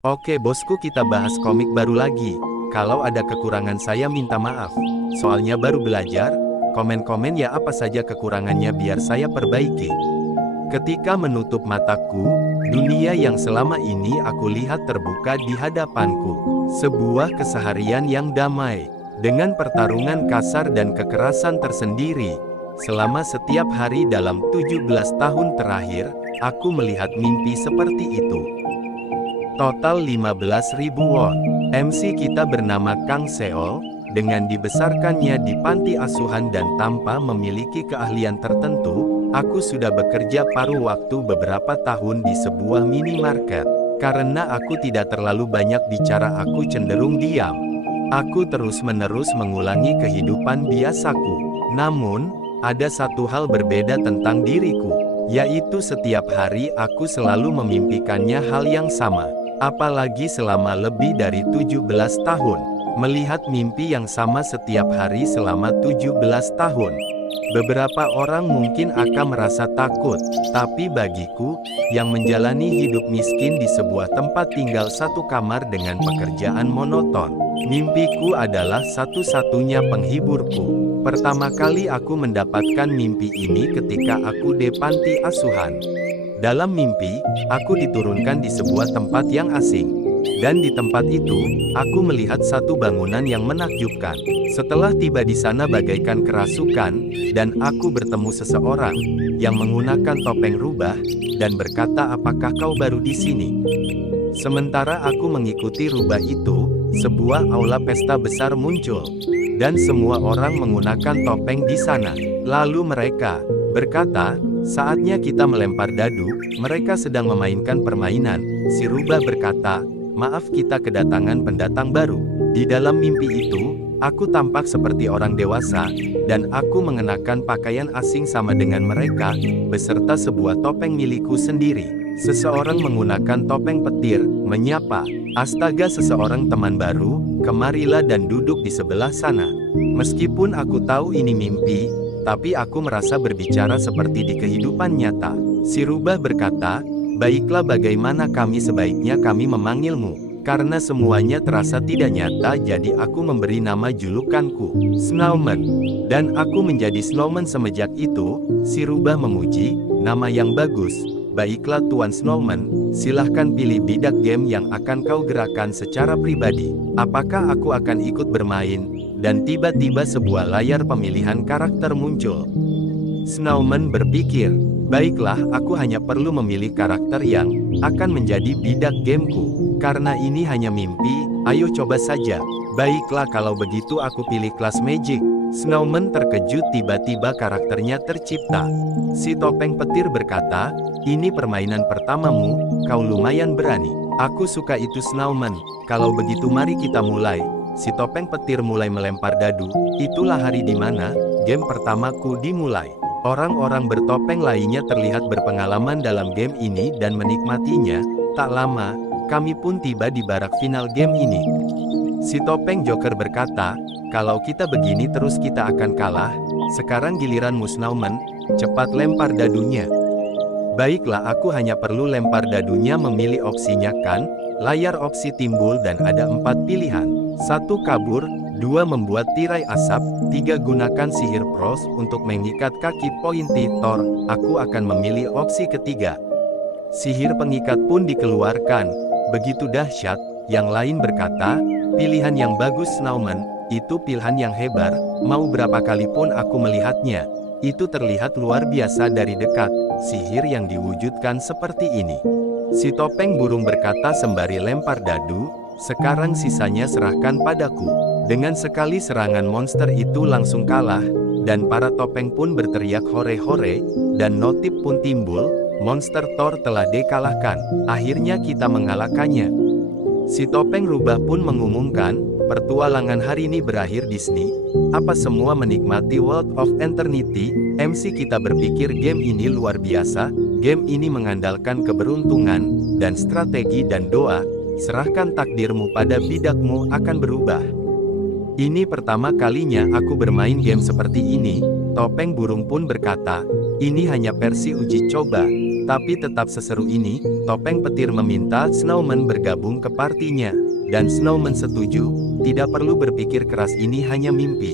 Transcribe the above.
Oke bosku, kita bahas komik baru lagi. Kalau ada kekurangan saya minta maaf. Soalnya baru belajar, komen-komen ya apa saja kekurangannya biar saya perbaiki. Ketika menutup mataku, dunia yang selama ini aku lihat terbuka di hadapanku. Sebuah keseharian yang damai, dengan pertarungan kasar dan kekerasan tersendiri. Selama setiap hari dalam 17 tahun terakhir, aku melihat mimpi seperti itu. Total 15.000 won. MC kita bernama Kang Seol, dengan dibesarkannya di panti asuhan dan tanpa memiliki keahlian tertentu, aku sudah bekerja paruh waktu beberapa tahun di sebuah minimarket. Karena aku tidak terlalu banyak bicara, aku cenderung diam. Aku terus-menerus mengulangi kehidupan biasaku. Namun, ada satu hal berbeda tentang diriku, yaitu setiap hari aku selalu memimpikannya hal yang sama. Apalagi selama lebih dari 17 tahun, melihat mimpi yang sama setiap hari selama 17 tahun. Beberapa orang mungkin akan merasa takut, tapi bagiku, yang menjalani hidup miskin di sebuah tempat tinggal satu kamar dengan pekerjaan monoton, mimpiku adalah satu-satunya penghiburku. Pertama kali aku mendapatkan mimpi ini ketika aku di panti asuhan. Dalam mimpi, aku diturunkan di sebuah tempat yang asing. Dan di tempat itu, aku melihat satu bangunan yang menakjubkan. Setelah tiba di sana bagaikan kerasukan, dan aku bertemu seseorang yang menggunakan topeng rubah dan berkata, "Apakah kau baru di sini?" Sementara aku mengikuti rubah itu, sebuah aula pesta besar muncul. Dan semua orang menggunakan topeng di sana. Lalu mereka berkata, "Saatnya kita melempar dadu." Mereka sedang memainkan permainan. Si rubah berkata, "Maaf, kita kedatangan pendatang baru." Di dalam mimpi itu, aku tampak seperti orang dewasa, dan aku mengenakan pakaian asing sama dengan mereka, beserta sebuah topeng milikku sendiri. Seseorang menggunakan topeng petir, menyapa, "Astaga, seseorang teman baru, kemarilah dan duduk di sebelah sana." Meskipun aku tahu ini mimpi, tapi aku merasa berbicara seperti di kehidupan nyata. Si rubah berkata, "Baiklah, bagaimana sebaiknya kami memanggilmu?" Karena semuanya terasa tidak nyata, jadi aku memberi nama julukanku, Snowman. Dan aku menjadi Snowman semenjak itu. Si rubah memuji, "Nama yang bagus. Baiklah Tuan Snowman, silahkan pilih bidak game yang akan kau gerakkan secara pribadi. Apakah aku akan ikut bermain?" Dan tiba-tiba sebuah layar pemilihan karakter muncul. Snowman berpikir, "Baiklah, aku hanya perlu memilih karakter yang akan menjadi bidak gameku. Karena ini hanya mimpi, ayo coba saja." "Baiklah, kalau begitu aku pilih kelas Magic." Snowman terkejut, tiba-tiba karakternya tercipta. Si topeng petir berkata, "Ini permainan pertamamu, kau lumayan berani." "Aku suka itu Snowman. Kalau begitu mari kita mulai." Si topeng petir mulai melempar dadu. Itulah hari di mana game pertamaku dimulai. Orang-orang bertopeng lainnya terlihat berpengalaman dalam game ini dan menikmatinya. Tak lama, kami pun tiba di barak final game ini. Si topeng Joker berkata, "Kalau kita begini terus kita akan kalah. Sekarang giliranmu Snowman, cepat lempar dadunya." "Baiklah, aku hanya perlu lempar dadunya." Memilih opsinya kan? Layar opsi timbul dan ada 4 pilihan. 1. Kabur. 2. Membuat tirai asap. 3. Gunakan sihir pros untuk mengikat kaki pointi Thor. Aku akan memilih opsi ketiga. Sihir pengikat pun dikeluarkan. Begitu dahsyat. Yang lain berkata, "Pilihan yang bagus Snowman, itu pilihan yang hebat. Mau berapa kali pun aku melihatnya. Itu terlihat luar biasa dari dekat. Sihir yang diwujudkan seperti ini." Si topeng burung berkata sembari lempar dadu, "Sekarang sisanya serahkan padaku." Dengan sekali serangan monster itu langsung kalah, dan para topeng pun berteriak hore-hore, dan notif pun timbul, monster Thor telah dikalahkan. Akhirnya kita mengalahkannya. Si topeng rubah pun mengumumkan, "Pertualangan hari ini berakhir Disney. Apa semua menikmati World of Eternity?" MC kita berpikir game ini luar biasa. Game ini mengandalkan keberuntungan, dan strategi dan doa. Serahkan takdirmu pada bidakmu akan berubah. Ini pertama kalinya aku bermain game seperti ini. Topeng burung pun berkata, "Ini hanya versi uji coba. Tapi tetap seseru ini, Topeng Petir meminta Snowman bergabung ke partinya. Dan Snowman setuju, tidak perlu berpikir keras, ini hanya mimpi.